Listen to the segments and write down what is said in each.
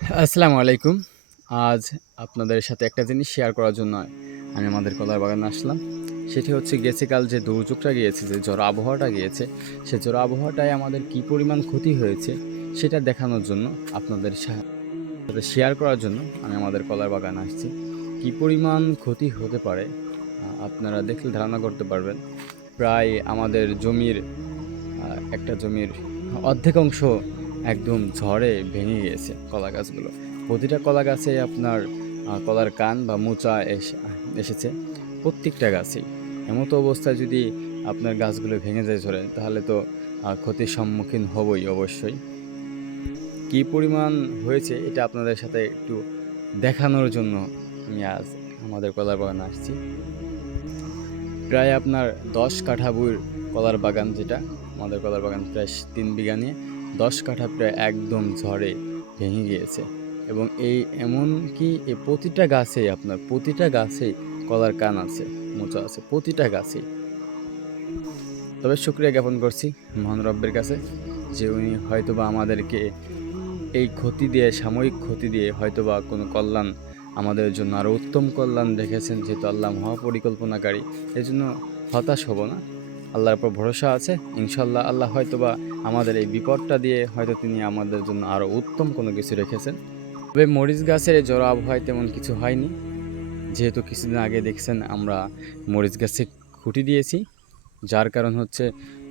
আসসালামু আলাইকুম। আজ আপনাদের সাথে একটা জিনিস শেয়ার করার জন্য আমি আমাদের কলার বাগানে আসলাম। সেটি হচ্ছে গেছেকাল যে দুর্যোগটা গিয়েছে, যে ঝড়ো আবহাওয়াটা গিয়েছে, সে ঝড়ো আবহাওয়াটায় আমাদের কী পরিমাণ ক্ষতি হয়েছে সেটা দেখানোর জন্য, আপনাদের সাথে শেয়ার করার জন্য আমি আমাদের কলার বাগানে আসছি। কী পরিমাণ ক্ষতি হতে পারে আপনারা দেখলে ধারণা করতে পারবেন। প্রায় আমাদের জমির একটা জমির অর্ধেক অংশ একদম ঝড়ে ভেঙে গিয়েছে কলা গাছগুলো। প্রতিটা কলা গাছে আপনার কলার কান বা মোচা এসেছে প্রত্যেকটা গাছেই। এমতো অবস্থায় যদি আপনার গাছগুলো ভেঙে যায় ঝড়ে, তাহলে তো ক্ষতির সম্মুখীন হবই অবশ্যই। কী পরিমাণ হয়েছে এটা আপনাদের সাথে একটু দেখানোর জন্য আমি আজ আমাদের কলার বাগানে আসছি। প্রায় আপনার ১০ কাঠা কলার বাগান, যেটা আমাদের কলার বাগান প্রায় ৩ বিঘা নিয়ে ১০ কাঠা প্রায় একদম ঝড়ে ভেঙে গিয়েছে। এবং এমনকি প্রতিটা গাছেই, আপনার প্রতিটা গাছেই কলার কান আছে, মোচা আছে প্রতিটা গাছেই। তবে শুকরিয়া জ্ঞাপন করছি মহান রব্বের কাছে, যে উনি হয়তোবা আমাদেরকে এই ক্ষতি দিয়ে, সাময়িক ক্ষতি দিয়ে হয়তোবা কোনো কল্যাণ আমাদের জন্য আরও উত্তম কল্যাণ রেখেছেন। যেহেতু আল্লাহ মহাপরিকল্পনাকারী, এজন্য হতাশ হব না। আল্লাহর উপর ভরসা আছে, ইনশাল্লাহ আল্লাহ হয়তোবা আমাদের এই বিপদটা দিয়ে হয়তো তিনি আমাদের জন্য আরও উত্তম কোনো কিছু রেখেছেন। তবে মরিচ গাছের এই ঝড়ো আবহাওয়ায় তেমন কিছু হয়নি। যেহেতু কিছুদিন আগে দেখছেন আমরা মরিচ গাছে খুঁটি দিয়েছি, যার কারণ হচ্ছে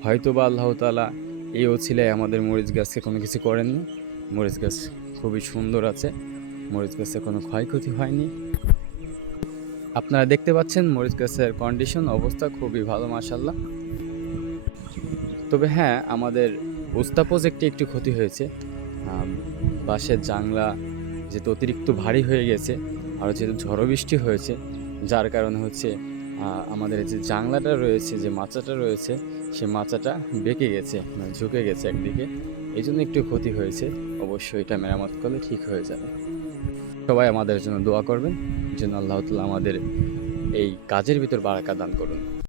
হয়তোবা আল্লাহ তাআলা এই ওছিলায় আমাদের মরিচ গাছকে কোনো কিছু করেননি। মরিচ গাছ খুবই সুন্দর আছে, মরিচ গাছে কোনো ক্ষয়ক্ষতি হয়নি। আপনারা দেখতে পাচ্ছেন মরিচ গাছের কন্ডিশন, অবস্থা খুবই ভালো মাশাআল্লাহ। তবে হ্যাঁ, আমাদের ওস্তা প্রজেক্টে একটু ক্ষতি হয়েছে। বাঁশের জাংলা যেহেতু অতিরিক্ত ভারী হয়ে গেছে, আর যেহেতু ঝড়ো বৃষ্টি হয়েছে, যার কারণে হচ্ছে আমাদের যে জাংলাটা রয়েছে, যে মাচাটা রয়েছে, সে মাচাটা বেঁকে গেছে, মানে ঝুঁকে গেছে একদিকে। এই জন্য একটু ক্ষতি হয়েছে। অবশ্যই এটা মেরামত করলে ঠিক হয়ে যাবে। সবাই আমাদের জন্য দোয়া করবেন, যেন আল্লাহ তাআলা আমাদের এই কাজের ভিতর বারাকা দান করুন।